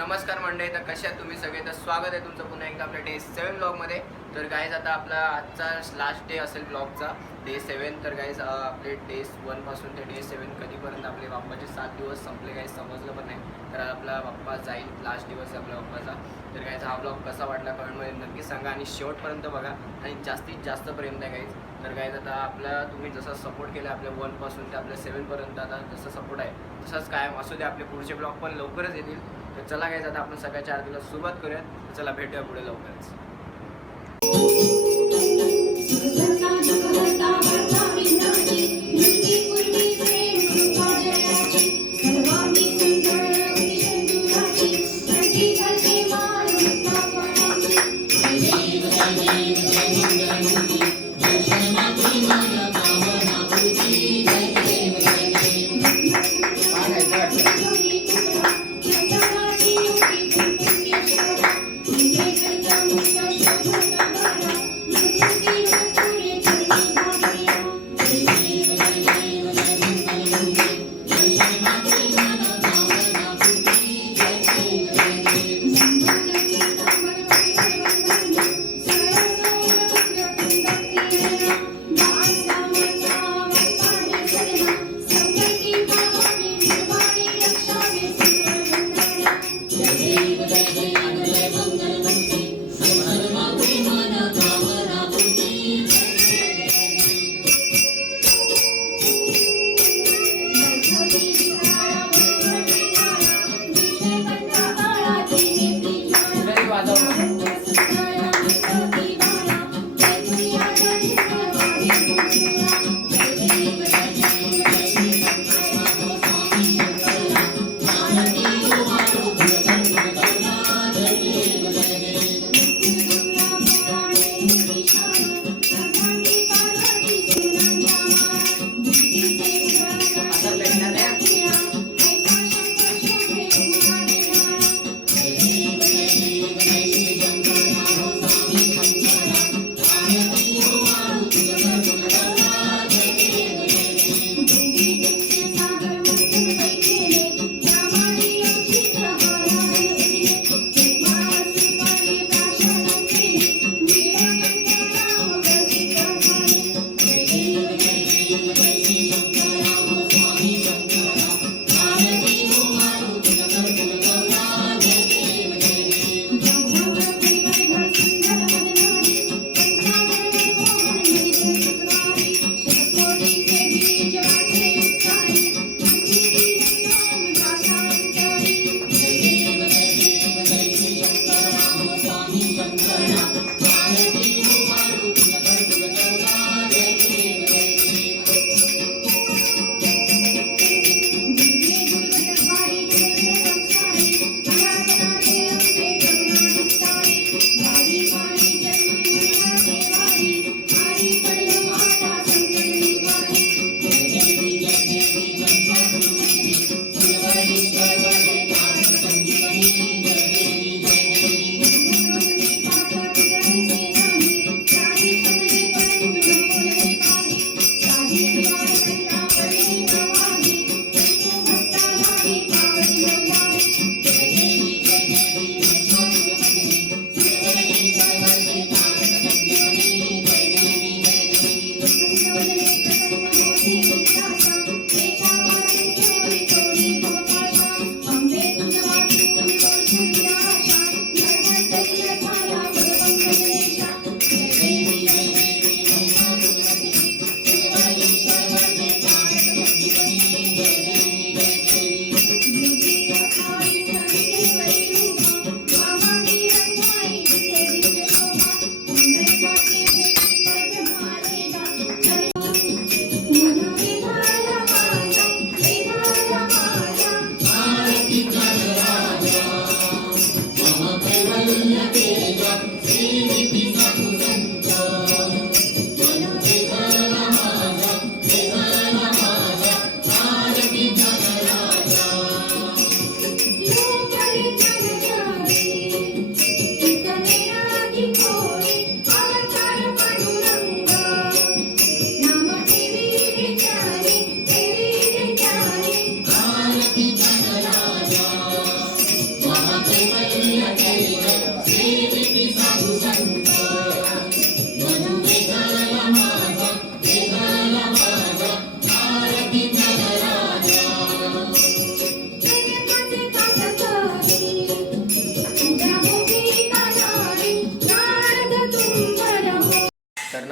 नमस्कार मंडळी तर कशा तुम्ही सगळे? तर स्वागत आहे तुमचं पुन्हा एकदा आपल्या डे सेवन ब्लॉगमध्ये तर गाईज आता आपला आजचा लास्ट डे असेल ब्लॉगचा डे सेवन तर गाईज आपले डे वनपासून ते डे सेवन कधीपर्यंत आपले बाप्पाचे सात दिवस संपले काही समजलं पण नाही. तर आपला बाप्पा जाईल लास्ट दिवस आहे आपल्या बाप्पाचा. तर गाईज हा ब्लॉग कसा वाटला कमेंटमध्ये नक्की सांगा आणि शेवटपर्यंत बघा. आणि जास्तीत जास्त प्रेम द्या गाईज तर गाईज आता आपला तुम्ही जसा सपोर्ट केला आपल्या वनपासून ते आपल्या सेवनपर्यंत आता जसा सपोर्ट आहे तसंच कायम असू दे आपले पुढचे ब्लॉग पण लवकरच येतील. चला गाईज आता आपण सगळ्याच्या आरतीला सुरुवात करूयात. चला भेटूया पुढे लवकरच.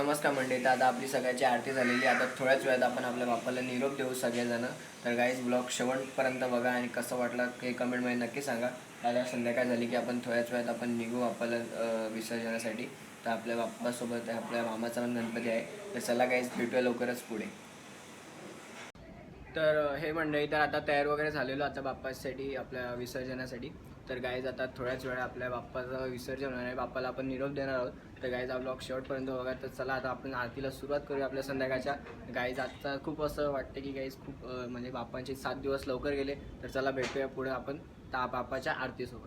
नमस्कार मंडळी. तर आता आपली सगळ्याची आरती झालेली आहे. आता थोड्याच वेळात आपण आपल्या बाप्पाला निरोप देऊ सगळेजण. तर गाईज ब्लॉग शेवटपर्यंत बघा आणि कसं वाटलं हे कमेंटमध्ये नक्की सांगा. आता संध्याकाळ झाली की आपण थोड्याच वेळात आपण निघू बाप्पाला विसर्जनासाठी. तर आपल्या बाप्पासोबत आपल्या मामाचा पण गणपती आहे. तर चला गाईज भेटूया लवकरच पुढे. तर हे मंडळी तर आता तयार वगैरे झालेलो आता बाप्पासाठी आपल्या विसर्जनासाठी. तर गाईज आता थोड्याच वेळा आपल्या बाप्पाचं विसर्जन होणार आहे. बाप्पाला आपण निरोप देणार आहोत. तर गाईज हा ब्लॉग शेवटपर्यंत बघा. तर चला आता आपण आरतीला सुरुवात करूया आपल्या संध्याकाळच्या. गाईज आता खूप असं वाटतं की गाईज खूप म्हणजे बाप्पांचे सात दिवस लवकर गेले. तर चला भेटूया पुढे आपण त्या बाप्पाच्या आरतीसोबत.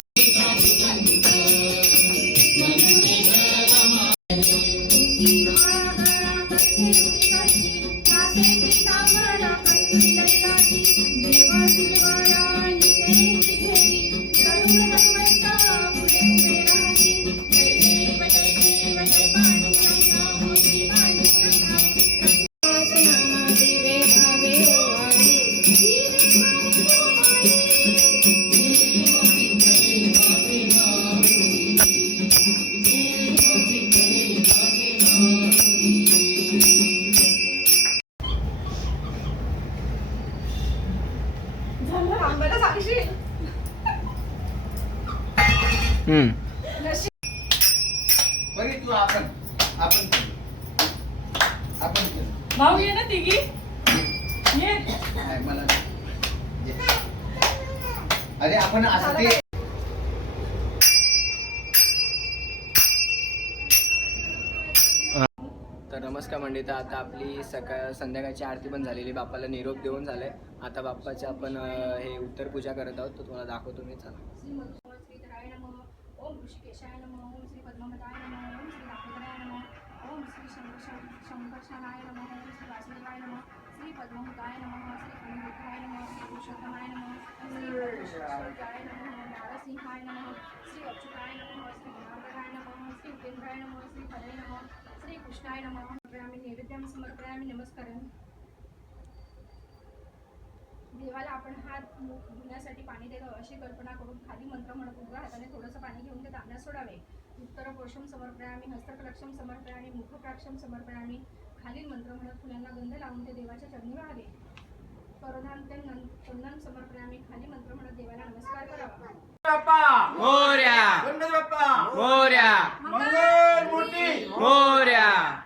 आपली सकाळ संध्याकाळची आरती पण झालेली. बाप्पाला निरोप देऊन झालाय. आता बाप्पाचे आपण हे उत्तर पूजा करत आहोत. तर तुम्हाला दाखवतो मी. चला. श्री ओम ऋषिकेशाय ओम श्री पद्मपदाय ओम श्री ओम श्री शंकरशानाय ओम श्री वासुदेवाय श्री श्री अनिरुद्धाय श्री पुरुषोत्तमाय नारसिंहाय श्री अच्युताय श्री श्री उपेंद्राय श्री हरे श्री कृष्णाय नम. समर्पयामि नैवेद्यं समर्पयामि नमस्कारं. देवाला आपण हात मुख धुण्यासाठी पाणी देतो अशी कल्पना करून खाली मंत्र म्हणत उजव्या हाताने थोडंसं पाणी घेऊन ते तांब्यात सोडावे. उत्तर पोषम समर्पयामी हस्तप्रक्षम समर्पयामी मुखप्राक्षम समर्पयामी. खालील मंत्र म्हणत फुलांना गंध लावून ते देवाच्या चरणी व्हावे. परधान्त्यं नं- चंदन समर्पयामी खाली मंत्र म्हणत देवाला नमस्कार करावा. बाप्पा मोर्या! गणपती बाप्पा मोर्या! मंगल मूर्ती! मोर्या!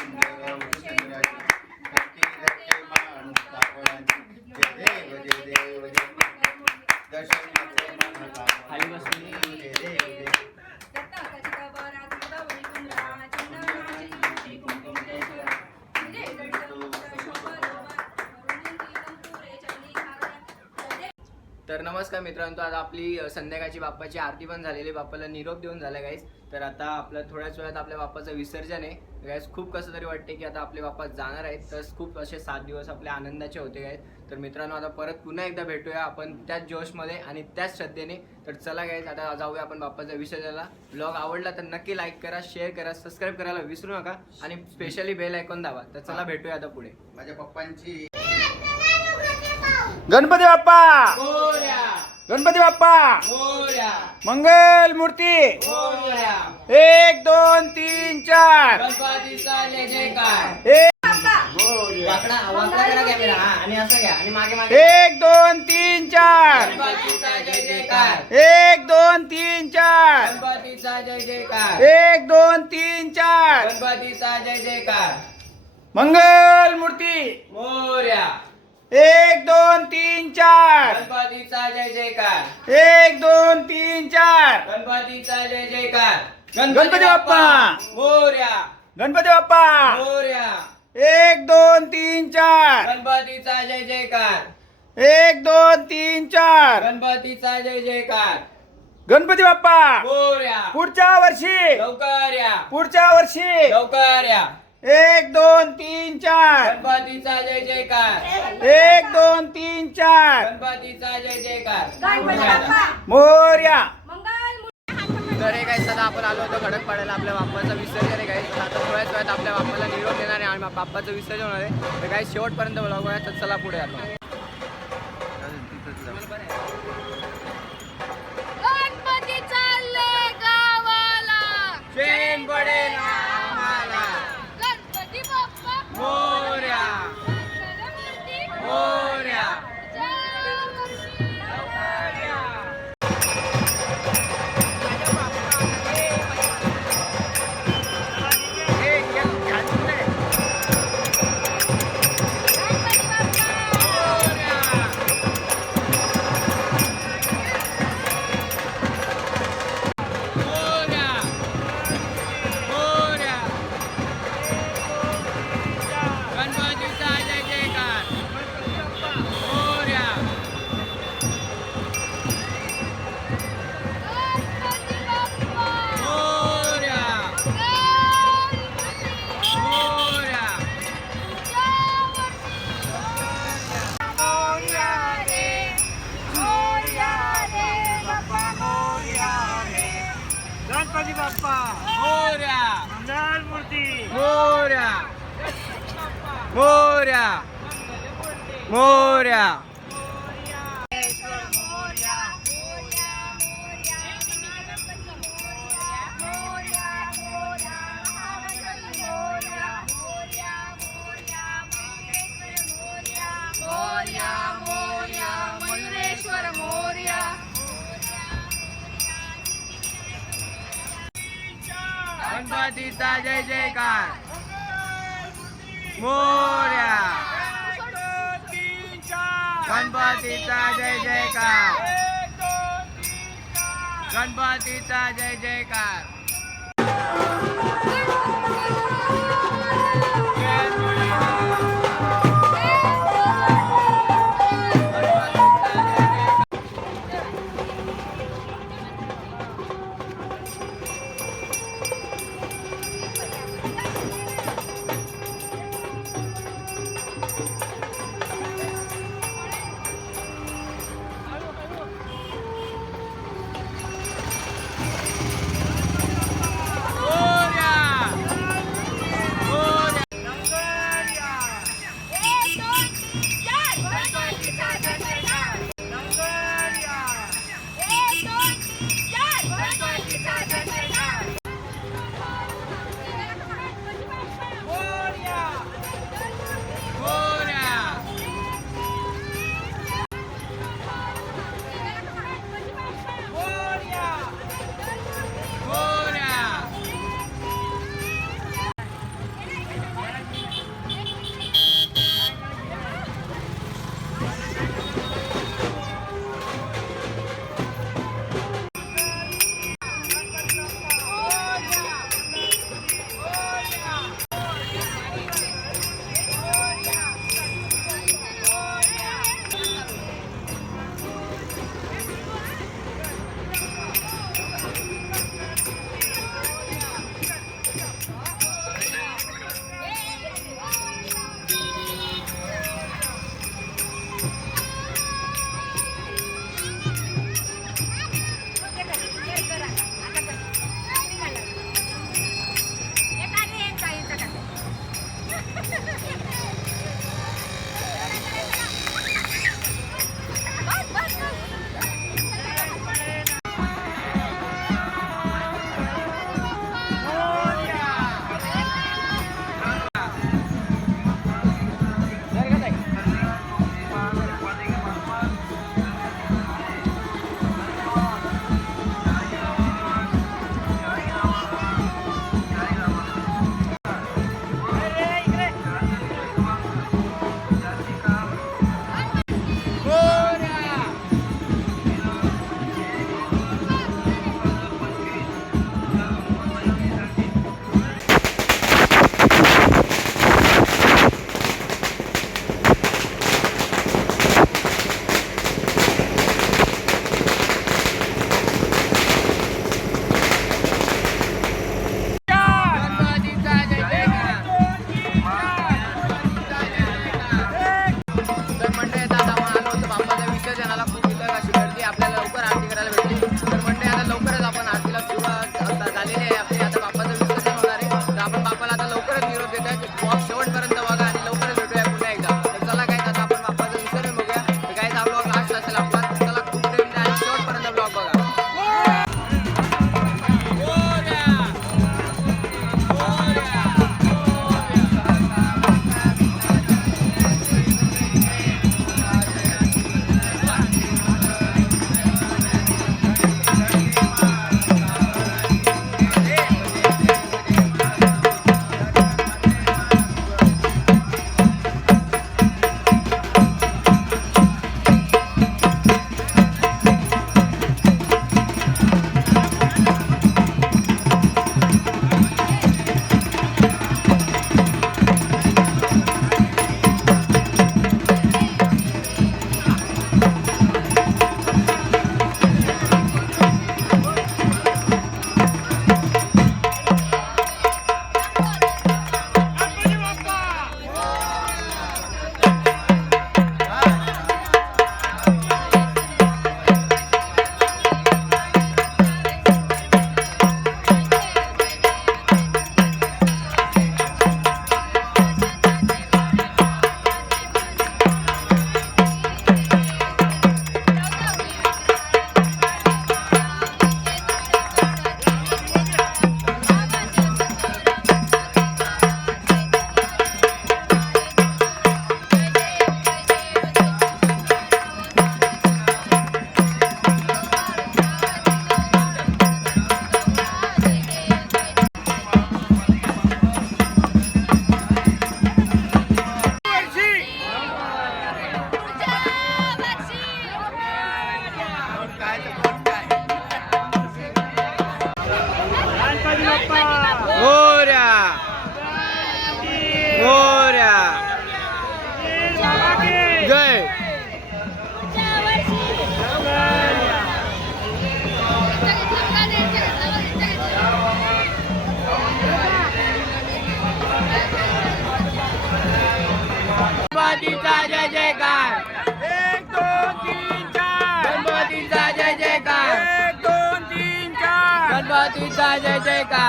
सुंदर धक्के धक्के मान जय देव जय देव जय खाली बसून. जय देव जय तर नमस्कार मित्रांनो आता आपली संध्याकाळची बाप्पाची आरती पण झालेली बाप्पाला निरोप देऊन झाला गाईस तर आता आपल्या थोड्याच वेळात आपल्या बाप्पाचं विसर्जन आहे गाईस खूप कसं तरी वाटते की आता आपले बाप्पा जाणार आहेत. तर खूप असे सात दिवस आपले आनंदाचे होते गाईस तर मित्रांनो आता परत पुन्हा एकदा भेटूया आपण त्याच जोशमध्ये आणि त्याच श्रद्धेने. तर चला गाईस आता जाऊया आपण बाप्पाच्या विसर्जनाला ब्लॉग आवडला तर नक्की लाईक करा शेअर करा सबस्क्राईब करायला विसरू नका. आणि स्पेशली बेल ऐकून दावा तर चला भेटूया आता पुढे. माझ्या पप्पांची गणपती बाप्पा! मोर्या गणपती बाप्पा! मोर्या मंगल मूर्ती! मोर्या एक दोन तीन. एक दोन तीन चार. एक दोन तीन चार. एक दोन तीन चार. गणपतीचा जय जयकार मंगल मूर्ती. मोर्या. एक दोन तीन चार. गणपतीचा जय जयकार एक दोन तीन चार. गणपतीचा जय जयकार गणपती बाप्पा. मोर्या. गणपती बाप्पा! मोर्या! एक दोन तीन चार! गणपतीचा जय जयकार! एक दोन तीन चार! गणपतीचा जय जयकार! गणपती बाप्पा! मोर्या! पुढच्या वर्षी! लवकर या! पुढच्या वर्षी! लवकर या! एक दोन तीन चार! गणपतीचा जय जयकार! एक दोन तीन चार! गणपतीचा जय जयकार! गणपती बाप्पा! मोर्या! मंगल तर हे काय सध्या आपण आलो होतो खडक पाडायला आपल्या बाप्पाचं विसर्जन आहे आता थोड्याच वेळात आपल्या बाप्पाला निरोप देणार आहे आणि बाप्पाचं विसर्जन होणार आहे. तर काय शेवटपर्यंत बघूया तर चला पुढे आता गणपती चालले गावाला. गणपतीचा जय जयकार. मोर्या. गणपतीचा जय जयकार. गणपतीचा जय जयकार.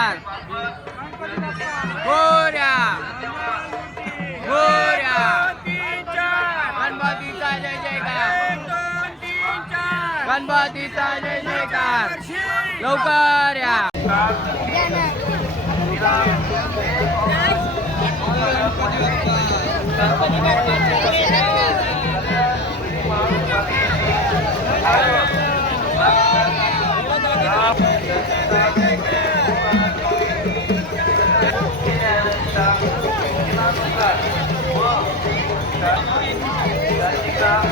जयकार मोर्या मोर्या गणपतीचा जय जयकार गणपतीचा जय जयकार लवकर या मोर्या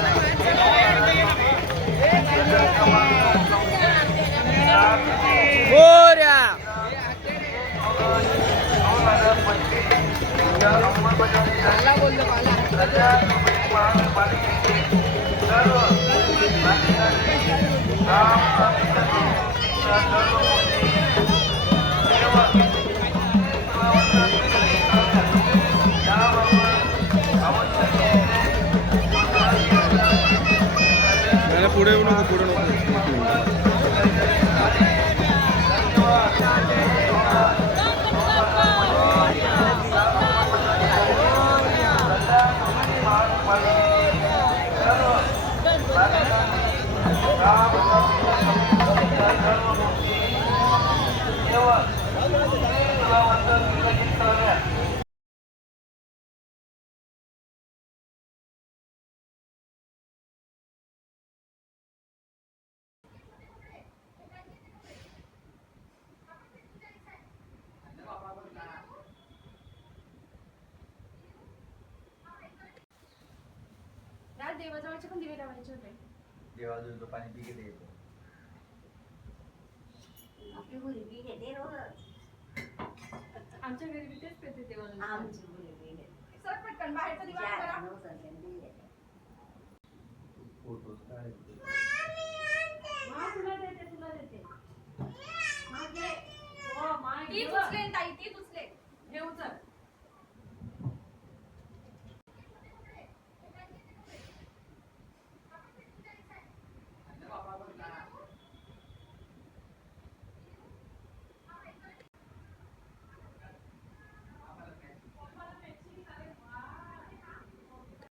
देवाचे पण दिवे लावायचे होते. देवा जो पाणी पिके ते येतो? आपली मुलगी घेते रोज. आमच्या घरी बी तेच पेते देवाला आमची मुलगी सर पटकन बाहेरचा फोटोज काय हा, तुला देते तुला देते. मागे. हो,